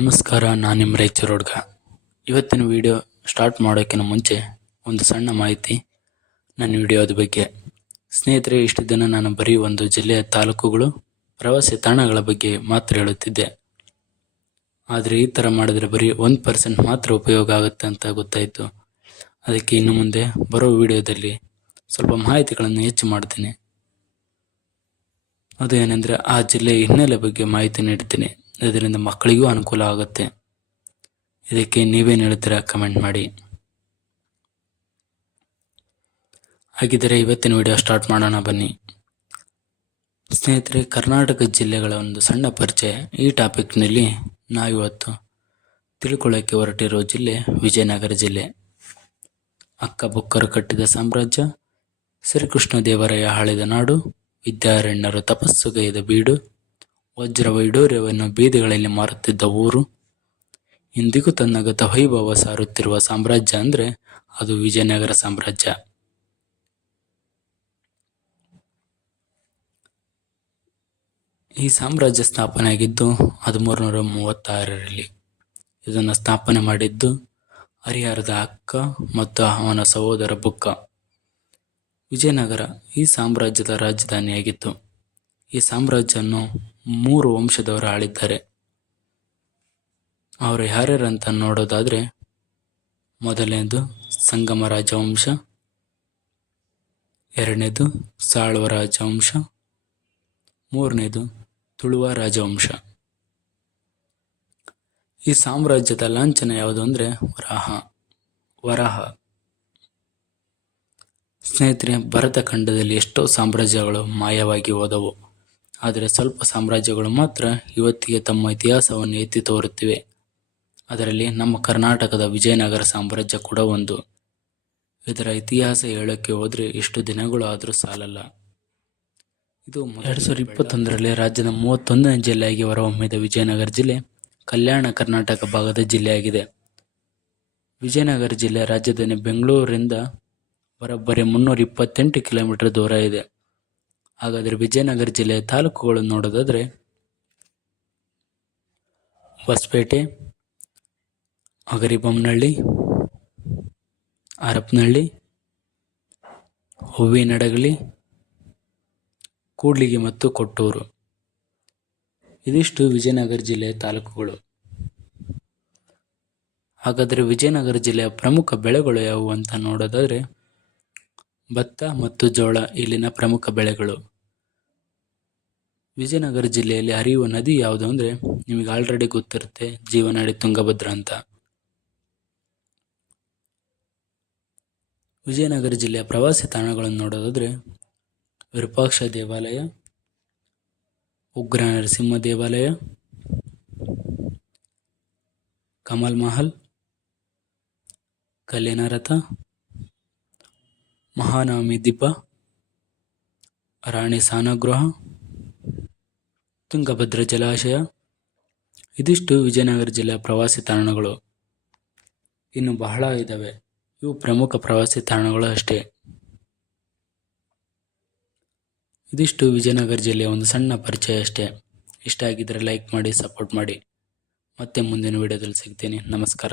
ನಮಸ್ಕಾರ, ನಾನು ನಿಮ್ಮ ರಾಯಚೂರು ಹುಡ್ಗ. ಇವತ್ತಿನ ವಿಡಿಯೋ ಸ್ಟಾರ್ಟ್ ಮಾಡೋಕ್ಕಿಂತ ಮುಂಚೆ ಒಂದು ಸಣ್ಣ ಮಾಹಿತಿ ನನ್ನ ವಿಡಿಯೋದ ಬಗ್ಗೆ. ಸ್ನೇಹಿತರೆ, ಇಷ್ಟು ದಿನ ನಾನು ಬರೀ ಒಂದು ಜಿಲ್ಲೆಯ ತಾಲೂಕುಗಳು, ಪ್ರವಾಸಿ ತಾಣಗಳ ಬಗ್ಗೆ ಮಾತ್ರ ಹೇಳುತ್ತಿದ್ದೆ. ಆದರೆ ಈ ಥರ ಮಾಡಿದ್ರೆ ಬರೀ ಒಂದು ಪರ್ಸೆಂಟ್ ಮಾತ್ರ ಉಪಯೋಗ ಆಗುತ್ತೆ ಅಂತ ಗೊತ್ತಾಯಿತು. ಅದಕ್ಕೆ ಇನ್ನು ಮುಂದೆ ಬರೋ ವಿಡಿಯೋದಲ್ಲಿ ಸ್ವಲ್ಪ ಮಾಹಿತಿಗಳನ್ನು ಹೆಚ್ಚು ಮಾಡ್ತೀನಿ. ಅದು ಏನೆಂದರೆ ಆ ಜಿಲ್ಲೆಯ ಹಿನ್ನೆಲೆ ಬಗ್ಗೆ ಮಾಹಿತಿ ನೀಡ್ತೀನಿ. ಇದರಿಂದ ಮಕ್ಕಳಿಗೂ ಅನುಕೂಲ ಆಗುತ್ತೆ. ಇದಕ್ಕೆ ನೀವೇನು ಹೇಳ್ತೀರಾ ಕಮೆಂಟ್ ಮಾಡಿ. ಹಾಗಿದ್ದರೆ ಇವತ್ತಿನ ವಿಡಿಯೋ ಸ್ಟಾರ್ಟ್ ಮಾಡೋಣ. ಬನ್ನಿ. ಸ್ನೇಹಿತರೆ, ಕರ್ನಾಟಕ ಜಿಲ್ಲೆಗಳ ಒಂದು ಸಣ್ಣ ಪರಿಚಯ. ಈ ಟಾಪಿಕ್ನಲ್ಲಿ ನಾವಿವತ್ತು ತಿಳ್ಕೊಳ್ಳೋಕ್ಕೆ ಹೊರಟಿರೋ ಜಿಲ್ಲೆ ವಿಜಯನಗರ ಜಿಲ್ಲೆ. ಅಕ್ಕ ಬುಕ್ಕರು ಕಟ್ಟಿದ ಸಾಮ್ರಾಜ್ಯ ಶ್ರೀಕೃಷ್ಣ ದೇವರಾಯ ಆಳಿದ ನಾಡು, ವಿದ್ಯಾರಣ್ಯರು ತಪಸ್ಸುಗೈದ ಬೀಡು ವಜ್ರ ವೈಡೂರ್ಯವನ್ನು ಬೀದಿಗಳಲ್ಲಿ ಮಾರುತ್ತಿದ್ದ ಊರು. ಇಂದಿಗೂ ತನ್ನ ಗತ ವೈಭವ ಸಾರುತ್ತಿರುವ ಸಾಮ್ರಾಜ್ಯ ಅಂದರೆ ಅದು ವಿಜಯನಗರ ಸಾಮ್ರಾಜ್ಯ. ಈ ಸಾಮ್ರಾಜ್ಯ ಸ್ಥಾಪನೆಯಾಗಿದ್ದು ಹದಿಮೂರು ನೂರ ಮೂವತ್ತಾರರಲ್ಲಿ. ಇದನ್ನು ಸ್ಥಾಪನೆ ಮಾಡಿದ್ದು ಹರಿಹರದ ಅಕ್ಕ ಮತ್ತು ಅವನ ಸಹೋದರ ಬುಕ್ಕ. ವಿಜಯನಗರ ಈ ಸಾಮ್ರಾಜ್ಯದ ರಾಜಧಾನಿಯಾಗಿತ್ತು. ಈ ಸಾಮ್ರಾಜ್ಯವನ್ನು ಮೂರು ವಂಶದವರು ಆಳಿದ್ದಾರೆ. ಅವರು ಯಾರ್ಯಾರಂತ ನೋಡೋದಾದರೆ, ಮೊದಲನೇದು ಸಂಗಮ ರಾಜವಂಶ, ಎರಡನೇದು ಸಾಳ್ವ ರಾಜವಂಶ, ಮೂರನೇದು ತುಳುವ ರಾಜವಂಶ. ಈ ಸಾಮ್ರಾಜ್ಯದ ಲಾಂಛನ ಯಾವುದು ಅಂದರೆ ವರಾಹ ವರಾಹ. ಸ್ನೇಹಿತರೆ ಭರತ ಖಂಡದಲ್ಲಿ ಎಷ್ಟೋ ಸಾಮ್ರಾಜ್ಯಗಳು ಮಾಯವಾಗಿ ಹೋದವು. ಆದರೆ ಸ್ವಲ್ಪ ಸಾಮ್ರಾಜ್ಯಗಳು ಮಾತ್ರ ಇವತ್ತಿಗೆ ತಮ್ಮ ಇತಿಹಾಸವನ್ನು ಎತ್ತಿ ತೋರುತ್ತಿವೆ. ಅದರಲ್ಲಿ ನಮ್ಮ ಕರ್ನಾಟಕದ ವಿಜಯನಗರ ಸಾಮ್ರಾಜ್ಯ ಕೂಡ ಒಂದು. ಇದರ ಇತಿಹಾಸ ಹೇಳೋಕ್ಕೆ ಹೋದರೆ ಎಷ್ಟು ದಿನಗಳು ಆದರೂ ಸಾಲಲ್ಲ. ಇದು ಎರಡು ಸಾವಿರದ ಇಪ್ಪತ್ತೊಂದರಲ್ಲಿ ರಾಜ್ಯದ ಮೂವತ್ತೊಂದನೇ ಜಿಲ್ಲೆಯಾಗಿ ಹೊರಹೊಮ್ಮಿದ ವಿಜಯನಗರ ಜಿಲ್ಲೆ ಕಲ್ಯಾಣ ಕರ್ನಾಟಕ ಭಾಗದ ಜಿಲ್ಲೆಯಾಗಿದೆ. ವಿಜಯನಗರ ಜಿಲ್ಲೆ ರಾಜಧಾನಿ ಬೆಂಗಳೂರಿಂದ ಬರೋಬ್ಬರಿ ಮುನ್ನೂರ ಇಪ್ಪತ್ತೆಂಟು ಕಿಲೋಮೀಟರ್ ದೂರ ಇದೆ. ಹಾಗಾದರೆ ವಿಜಯನಗರ ಜಿಲ್ಲೆಯ ತಾಲೂಕುಗಳನ್ನು ನೋಡೋದಾದರೆ ಹೊಸಪೇಟೆ ಅಗರಿಬೊಮ್ಮನಹಳ್ಳಿ ಹರಪನಹಳ್ಳಿ, ಹೂವಿನಡಗಲಿ, ಕೂಡ್ಲಿಗಿ ಮತ್ತು ಕೊಟ್ಟೂರು. ಇದಿಷ್ಟು ವಿಜಯನಗರ ಜಿಲ್ಲೆಯ ತಾಲೂಕುಗಳು. ಹಾಗಾದರೆ ವಿಜಯನಗರ ಜಿಲ್ಲೆಯ ಪ್ರಮುಖ ಬೆಳೆಗಳು ಯಾವುವು ಅಂತ ನೋಡೋದಾದರೆ, ಭತ್ತ ಮತ್ತು ಜೋಳ ಇಲ್ಲಿನ ಪ್ರಮುಖ ಬೆಳೆಗಳು. ವಿಜಯನಗರ ಜಿಲ್ಲೆಯಲ್ಲಿ ಹರಿಯುವ ನದಿ ಯಾವುದು ಅಂದರೆ ನಿಮಗೆ ಆಲ್ರೆಡಿ ಗೊತ್ತಿರುತ್ತೆ, ಜೀವನಾಡಿ ತುಂಗಭದ್ರ ಅಂತ. ವಿಜಯನಗರ ಜಿಲ್ಲೆಯ ಪ್ರವಾಸಿ ತಾಣಗಳನ್ನು ನೋಡೋದಾದರೆ ವಿರೂಪಾಕ್ಷ ದೇವಾಲಯ, ಉಗ್ರ ನರಸಿಂಹ ದೇವಾಲಯ, ಕಮಲ್ ಮಹಲ್ ಕಲ್ಯಾಣ ರಥ ಮಹಾನವಮಿ ದೀಪ, ರಾಣಿ ಸ್ನಾನಗೃಹ ತುಂಗಭದ್ರಾ ಜಲಾಶಯ, ಇದಿಷ್ಟು ವಿಜಯನಗರ ಜಿಲ್ಲೆಯ ಪ್ರವಾಸಿ ತಾಣಗಳು. ಇನ್ನು ಬಹಳ ಇದ್ದಾವೆ ಇವು ಪ್ರಮುಖ ಪ್ರವಾಸಿ ತಾಣಗಳು ಅಷ್ಟೇ. ಇದಿಷ್ಟು ವಿಜಯನಗರ ಜಿಲ್ಲೆಯ ಒಂದು ಸಣ್ಣ ಪರಿಚಯ ಅಷ್ಟೇ. ಇಷ್ಟ ಆಗಿದ್ದರೆ ಲೈಕ್ ಮಾಡಿ ಸಪೋರ್ಟ್ ಮಾಡಿ. ಮತ್ತೆ ಮುಂದಿನ ವಿಡಿಯೋದಲ್ಲಿ ಸಿಗ್ತೀನಿ. ನಮಸ್ಕಾರ.